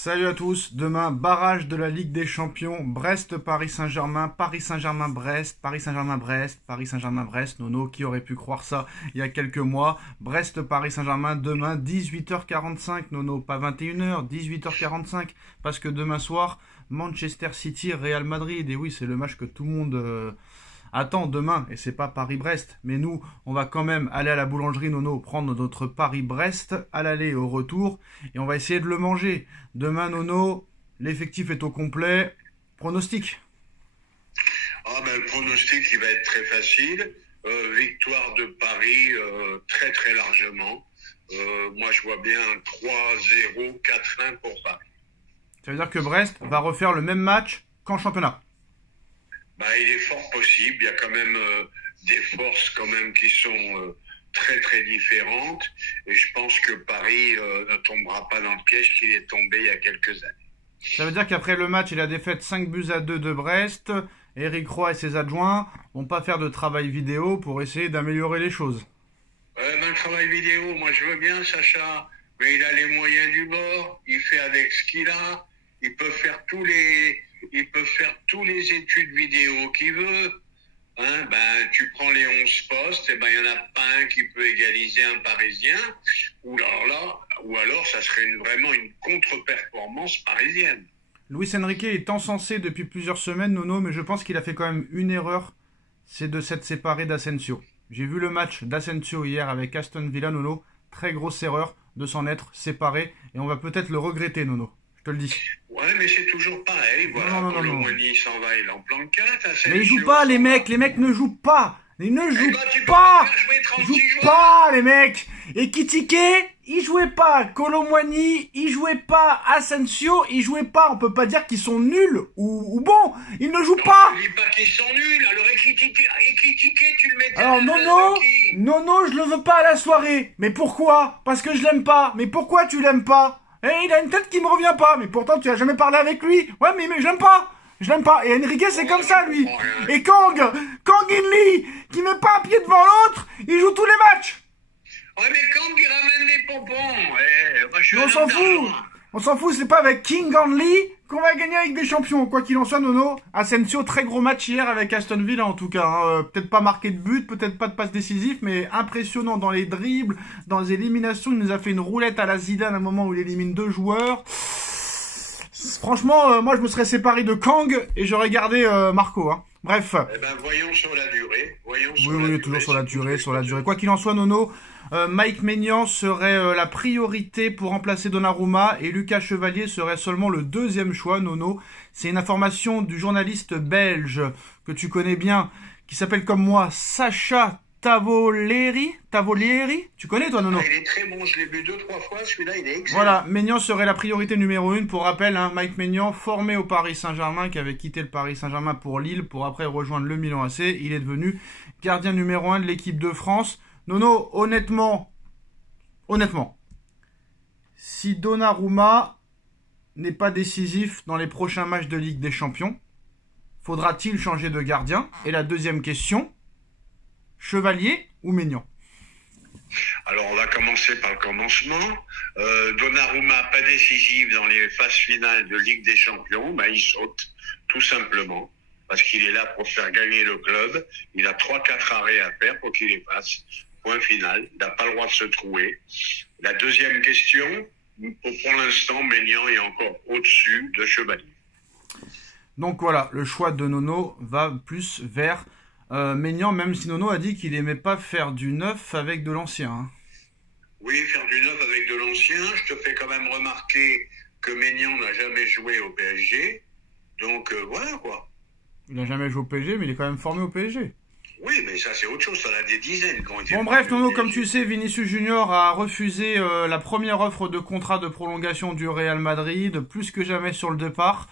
Salut à tous, demain barrage de la Ligue des Champions, Brest-Paris Saint-Germain, Paris Saint-Germain-Brest, Paris Saint-Germain-Brest, Paris Saint-Germain-Brest, Nono, qui aurait pu croire ça il y a quelques mois, Brest-Paris Saint-Germain demain 18h45, Nono, pas 21h, 18h45, parce que demain soir, Manchester City-Real Madrid, et oui c'est le match que tout le monde attend demain, et c'est pas Paris-Brest, mais nous, on va quand même aller à la boulangerie Nono, prendre notre Paris-Brest à l'aller et au retour, et on va essayer de le manger. Demain Nono, l'effectif est au complet. Pronostic? Le pronostic il va être très facile. Victoire de Paris très très largement. Moi je vois bien 3-0, 4-1 pour Paris. Ça veut dire que Brest va refaire le même match qu'en championnat? Il est fort possible. Il y a quand même des forces quand même qui sont très très différentes. Et je pense que Paris ne tombera pas dans le piège qu'il est tombé il y a quelques années. Ça veut dire qu'après le match et la défaite 5-2 de Brest, Éric Roy et ses adjoints vont pas faire de travail vidéo pour essayer d'améliorer les choses. Le travail vidéo, moi je veux bien Sacha, mais il a les moyens du bord, il fait avec ce qu'il a, il peut faire tous les études vidéo qu'il veut. Tu prends les 11 postes, il n'y en a pas un qui peut égaliser un Parisien, ou alors ça serait vraiment une contre-performance parisienne. Luis Enrique est encensé depuis plusieurs semaines, Nono, mais je pense qu'il a fait quand même une erreur, c'est de s'être séparé d'Asensio. J'ai vu le match d'Asensio hier avec Aston Villa, Nono, très grosse erreur de s'en être séparé, et on va peut-être le regretter, Nono. Je te le dis. Ouais, mais c'est toujours pareil. Voilà, non. Colomboigny s'en va, il est en plan de 4. Mais ils jouent pas, les mecs ne jouent pas. Ils ne jouent pas. Ils jouent pas, les mecs. Et Kitike, il jouait pas. Colomboigny, il jouait pas. Asensio, il jouait pas. On peut pas dire qu'ils sont nuls ou bons. Ils ne jouent pas. Je dis pas qu'ils sont nuls. Alors Kitike, tu le mets. Alors non, je le veux pas à la soirée. Mais pourquoi? Parce que je l'aime pas. Mais pourquoi tu l'aimes pas? Il a une tête qui me revient pas, mais pourtant tu as jamais parlé avec lui. Ouais, mais j'aime pas. Je l'aime pas. Et Enrique, c'est comme ça, lui. Et Kang In Lee, qui met pas un pied devant l'autre, il joue tous les matchs. Ouais, mais Kang, il ramène des pompons. On s'en fout. On s'en fout, c'est pas avec King On Lee qu'on va gagner avec des champions. Quoi qu'il en soit, Nono, Asensio, très gros match hier avec Aston Villa en tout cas. Peut-être pas marqué de but, peut-être pas de passe décisif, mais impressionnant dans les dribbles, dans les éliminations. Il nous a fait une roulette à la Zidane à un moment où il élimine 2 joueurs. Franchement, moi je me serais séparé de Kang et j'aurais gardé Marco. Bref. Voyons sur la durée. Oui, toujours sur la durée. Quoi qu'il en soit, Nono, Mike Maignan serait la priorité pour remplacer Donnarumma et Lucas Chevalier serait seulement le 2e choix, Nono. C'est une information du journaliste belge que tu connais bien, qui s'appelle comme moi Sacha Tavolieri. Tu connais toi, Nono? Il est très bon, je l'ai vu 2-3 fois, celui-là il est excellent. Voilà, Maignan serait la priorité numéro 1. Pour rappel, Mike Maignan, formé au Paris Saint-Germain, qui avait quitté le Paris Saint-Germain pour Lille, pour après rejoindre le Milan AC. Il est devenu gardien numéro 1 de l'équipe de France. Nono, honnêtement, si Donnarumma n'est pas décisif dans les prochains matchs de Ligue des Champions, faudra-t-il changer de gardien? Et la deuxième question, Chevalier ou Maignan? Alors on va commencer par le commencement. Donnarumma pas décisif dans les phases finales de Ligue des Champions, il saute tout simplement parce qu'il est là pour faire gagner le club. Il a 3-4 arrêts à faire pour qu'il les fasse. Point final, il n'a pas le droit de se trouver. La deuxième question, pour l'instant, Maignan est encore au-dessus de Chevalier. Donc voilà, le choix de Nono va plus vers Maignan, même si Nono a dit qu'il aimait pas faire du neuf avec de l'ancien. Oui, faire du neuf avec de l'ancien. Je te fais quand même remarquer que Maignan n'a jamais joué au PSG. Donc voilà quoi. Il n'a jamais joué au PSG, mais il est quand même formé au PSG. Oui, mais ça c'est autre chose, ça en a des dizaines qui ont été... Bon bref, Nono, comme tu sais, Vinicius Junior a refusé la première offre de contrat de prolongation du Real Madrid, plus que jamais sur le départ.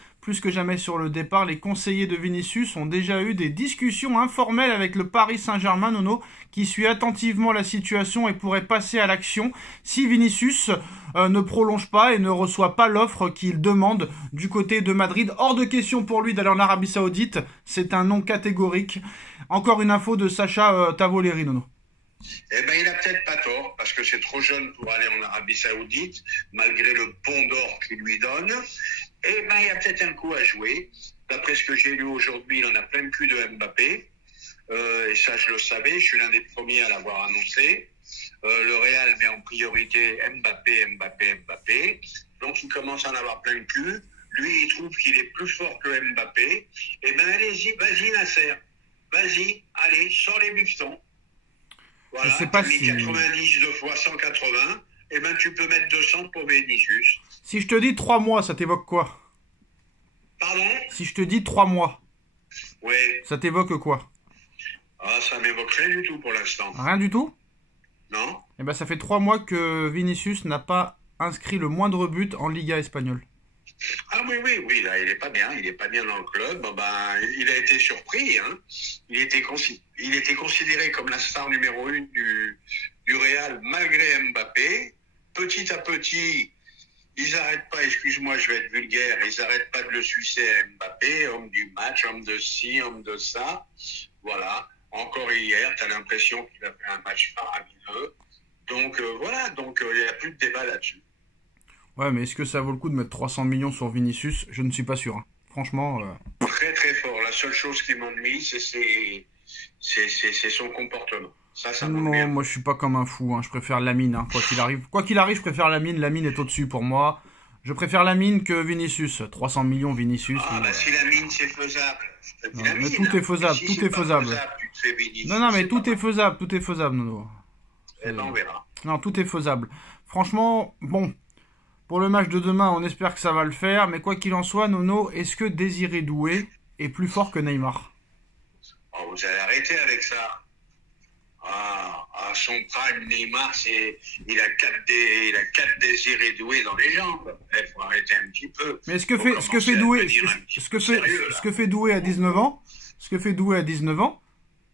Les conseillers de Vinicius ont déjà eu des discussions informelles avec le Paris Saint-Germain, Nono, qui suit attentivement la situation et pourrait passer à l'action si Vinicius ne prolonge pas et ne reçoit pas l'offre qu'il demande du côté de Madrid. Hors de question pour lui d'aller en Arabie Saoudite, c'est un non catégorique. Encore une info de Sacha Tavolieri, Nono. Eh ben, il a peut-être pas tort, parce que c'est trop jeune pour aller en Arabie Saoudite, malgré le pont d'or qu'il lui donne. Eh ben, il y a peut-être un coup à jouer. D'après ce que j'ai lu aujourd'hui, il en a plein le cul de Mbappé. Et ça, je le savais, je suis l'un des premiers à l'avoir annoncé. Le Real met en priorité Mbappé, Mbappé, Mbappé. Donc, il commence à en avoir plein le cul. Lui, il trouve qu'il est plus fort que Mbappé. Eh ben, allez-y, vas-y, Nasser. Vas-y, allez, sors les bifetons. Voilà, je sais pas t'as mis si... 90 deux fois 180. Eh ben, tu peux mettre 200 pour Vinicius. Si je te dis 3 mois, ça t'évoque quoi? Pardon? Si je te dis 3 mois, Oui. ça t'évoque quoi? Ah, ça m'évoque rien du tout pour l'instant. Rien du tout? Non? Eh ben, ça fait 3 mois que Vinicius n'a pas inscrit le moindre but en Liga espagnole. Ah oui, oui, oui, là, il est pas bien dans le club. Bon, ben, il a été surpris, hein. Il était considéré comme la star numéro 1 du Real, malgré Mbappé. Petit à petit, ils n'arrêtent pas, excuse-moi, je vais être vulgaire, ils n'arrêtent pas de le sucer à Mbappé, homme du match, homme de ci, homme de ça. Voilà. Encore hier, tu as l'impression qu'il a fait un match faramineux. Donc, voilà, donc il n'y a plus de débat là-dessus. Ouais, mais est-ce que ça vaut le coup de mettre 300 millions sur Vinicius? Je ne suis pas sûr, hein. Franchement... Très, très fort. La seule chose qui m'ennuie, c'est son comportement. Ça Non, m'ennuie. moi je suis pas comme un fou, hein. Je préfère Lamine, hein. Quoi qu'il arrive. Quoi qu'il arrive, je préfère Lamine. Lamine est au-dessus pour moi. Je préfère Lamine que Vinicius. 300 millions Vinicius. Ah, bah si la mine, c'est faisable. Non, mais tout est faisable, tout est faisable. Non, non, mais tout est faisable, tout est faisable, Nono. Eh ben, on verra. Non, tout est faisable. Franchement, bon, pour le match de demain, on espère que ça va le faire. Mais quoi qu'il en soit, Nono, est-ce que Désiré Doué est plus fort que Neymar? Oh, vous allez arrêter avec ça. À son prime, Neymar, il a 4 Désiré Doué dans les jambes. Il faut arrêter un petit peu. Mais ce que fait Doué, ce que fait Doué à 19 ans, ce que fait Doué à 19 ans,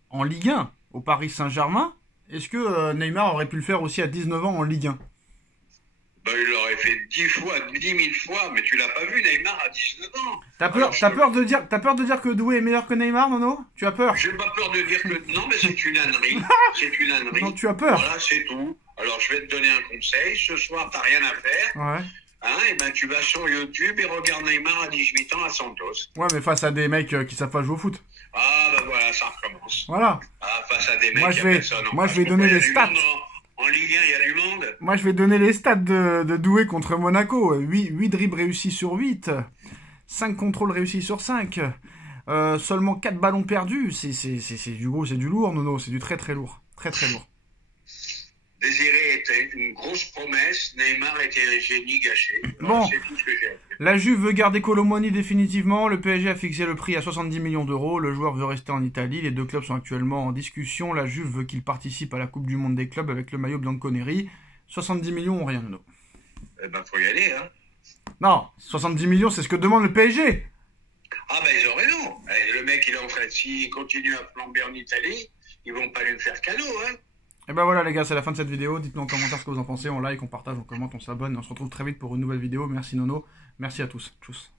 en Ligue 1, au Paris Saint-Germain, est-ce que Neymar aurait pu le faire aussi à 19 ans en Ligue 1? Ben, il l'aurait fait 10 000 fois, mais tu l'as pas vu, Neymar, à 19 ans. T'as peur de dire que Doué est meilleur que Neymar, Nono? Tu as peur? J'ai pas peur de dire que... Non, mais c'est une ânerie. C'est une ânerie. Non, tu as peur. Voilà, c'est tout. Alors, je vais te donner un conseil. Ce soir, t'as rien à faire. Ouais. Hein, et ben, tu vas sur YouTube et regarde Neymar à 18 ans à Santos. Ouais, mais face à des mecs qui savent pas jouer au foot. Ah, ben voilà, ça recommence. Voilà. Ah, face à des mecs Moi, je vais donner les stats. En Ligue 1, il y a du monde. Moi, je vais donner les stats de Doué contre Monaco. 8 dribbles réussis sur 8. 5 contrôles réussis sur 5. Seulement 4 ballons perdus. C'est du gros, c'est du lourd, Nono. C'est du très très lourd. Très très lourd. Désiré était une grosse promesse. Neymar était un génie gâché. Bon. C'est tout ce que j'ai. La Juve veut garder Colomoni définitivement. Le PSG a fixé le prix à 70 millions d'euros. Le joueur veut rester en Italie. Les deux clubs sont actuellement en discussion. La Juve veut qu'il participe à la Coupe du Monde des clubs avec le maillot Bianconeri. 70 millions ou rien, Nono. Eh ben, faut y aller, hein. Non, 70 millions, c'est ce que demande le PSG. Ah ben, ils ont raison. Le mec, il est en train, s'il continue à flamber en Italie, ils vont pas lui faire cadeau, hein. Et ben voilà les gars, c'est la fin de cette vidéo. Dites-nous en commentaire ce que vous en pensez. On like, on partage, on commente, on s'abonne. On se retrouve très vite pour une nouvelle vidéo. Merci Nono. Merci à tous. Tchuss.